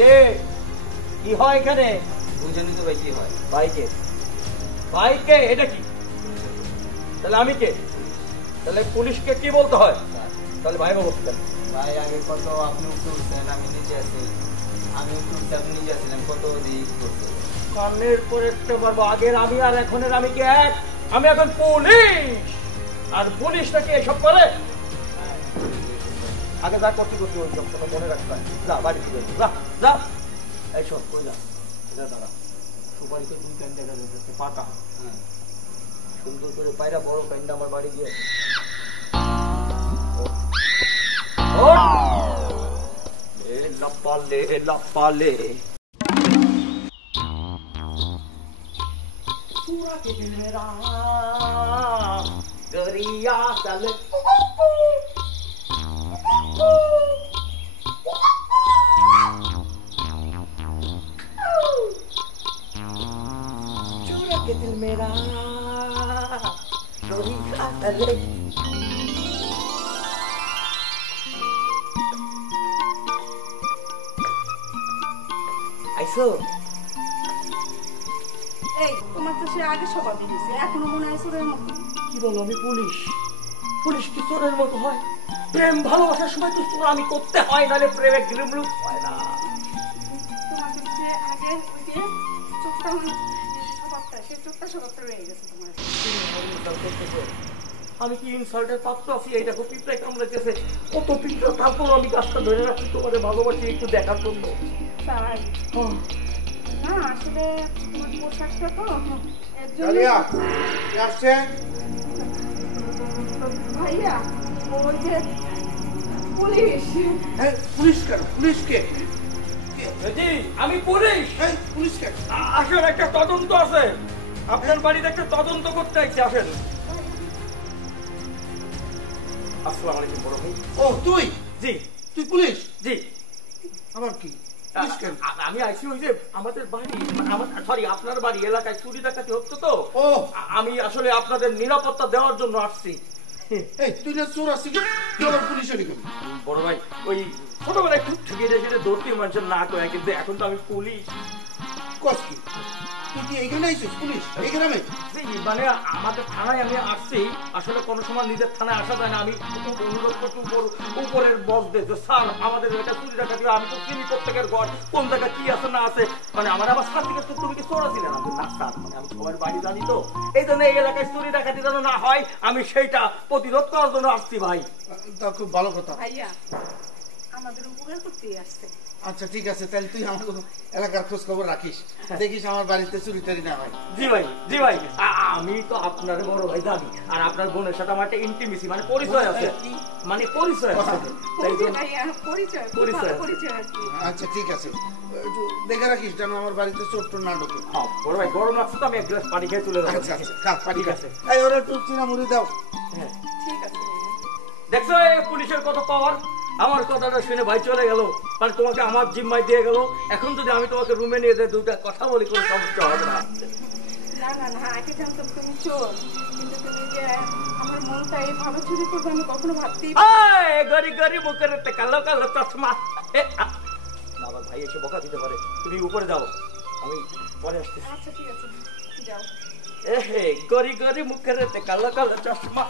রে কি হয় এখানে? বুঝেনি তো ভাই কি হয়? ভাইকে ভাইকে এটা কি? তাহলে আমি কে? তাহলে পুলিশকে কি বলতে হয়? তাহলে ভাই বলতে ভাই আগে কত আপনি উপরে উঠছেন, আমি নিচে আছি। আমি উপরে উঠছি, আপনি নিচে আছিলেন, কত দিক করছে। কানের পরে পারবো আগের আমি আর এখনের আমি কি এক? আমি এখন পুলিশ, আর পুলিশ নাকি এসব করে? আগে যা করতে করতে ওই সব কথা মনে রাখতে হয়। যা বাড়ি ফিরে যা যা। এই সব করে যা দাঁড়া। সুপারিতে দুই প্যান্ট দেখা যাচ্ছে পাকা। সুন্দর করে পায়রা বড় প্যান্ট আমার বাড়ি গিয়ে লাপালে লাপালে पूरा के दिल मेरा गरिया चल पूरा के दिल मेरा गरिया चल ऐसो এই তোমার তো সে আগে স্বভাবই হয়েছে, এখনো মনে হয় চোরের মতো। কি বলো? আমি পুলিশ? পুলিশ কি চোরের মতো হয়? প্রেম ভালোবাসার সময় তো চোর আমি করতে হয়, নাহলে প্রেমে গ্রিমলুক হয় না। তোমাকে সে আগে ওই যে চোখটা স্বভাবটা, সে চোখটা স্বভাবটা রয়ে গেছে তোমার। আমি কি ইনসাল্টের পাত্র আছি? এই দেখো পিঁপড়ে কামড়াইতেছে, কত পিঁপড়ে, তারপর আমি গাছটা ধরে রাখছি তোমাদের ভালোবাসি একটু দেখার জন্য। তাই না, আসলে তোমার পোশাকটা তো ভাইয়া ওই যে পুলিশ। পুলিশ কেন? পুলিশকে? জি আমি পুলিশ। পুলিশ কেন? আসেন, একটা তদন্ত আছে আপনার বাড়িতে, একটা তদন্ত করতে চাইছি, আসেন। আসসালামু আলাইকুম বড় ভাই। ও তুই? জি। তুই পুলিশ? জি। আবার কি? আমি আইসি ওই যে আমাদের বাড়ি, সরি আপনার বাড়ি এলাকায় চুরি ডাকাতি হচ্ছে তো, আমি আসলে আপনাদের নিরাপত্তা দেওয়ার জন্য আসছি। তুই না চোর আসছিস, তুই আবার পুলিশ হলি কেন? বড় ভাই ওই ছোটবেলায় খুব ঠুকিয়ে রেখে দৌড়তে মানুষের না করে, কিন্তু এখন তো আমি পুলিশ। কস কি? তুই কি এইখানে আইছিস পুলিশ? এই গ্রামে? মানে আমাদের থানায় আমি আসছি, আসলে কোনো সময় নিজের থানায় আসা যায় না। আমি অনুরোধ করছি উপরের বসদের যে স্যার আমাদের এলাকায় চুরি ডাকাতি, আমি তো চিনি প্রত্যেকের ঘর কোন জায়গায় কি আছে না আছে। মানে আমার আবার শান্তি করতে তুমি কি চোরা ছিলেন? আমি না স্যার, মানে আমি সবার বাড়ি জানি তো, এই জন্য এই এলাকায় চুরি ডাকাতি যেন না হয় আমি সেইটা প্রতিরোধ করার জন্য আসছি ভাই। তা খুব ভালো কথা। ভাইয়া আমাদের উপকার করতেই আসছে। আচ্ছা ঠিক আছে, তাহলে তুই আমার এলাকার খোঁজ খবর রাখিস, দেখিস আমার বাড়িতে চুরি টারি না হয়। জি ভাই, জি ভাই। আমি তো আপনার বড় ভাই জানি, আর আপনার বোনের সাথে আমার একটা ইন্টিমেসি মানে পরিচয় আছে, মানে পরিচয় আছে। আচ্ছা ঠিক আছে, একটু দেখে রাখিস যেন আমার বাড়িতে চোর টোর না ঢোকে। বড় ভাই গরম লাগছে তো, আমি এক গ্লাস পানি খেয়ে চলে যাবো। আচ্ছা ঠিক আছে, এই ওরা একটু চিনামুড়ি দাও। হ্যাঁ ঠিক আছে। দেখছো পুলিশের কত পাওয়ার? আমার কথাটা শুনে ভাই চলে গেল, মানে তোমাকে আমার জিম্মায় দিয়ে গেল। এখন যদি আমি তোমাকে রুমে নিয়ে যাই, দুটা কথা বলি, কোনো সমস্যা হবে না। না না না, আগে জানতাম তুমি চোর, কিন্তু তুমি যে আমার মনটা এইভাবে চুরি করবে আমি কখনো ভাবতেই গরি গরি মুখের কালো কালো চশমা। বাবা ভাই এসে বকা দিতে পারে, তুমি উপরে যাও, আমি পরে আসতেছি। আচ্ছা ঠিক আছে যাও। গরি গরি মুখের কালো কালো চশমা।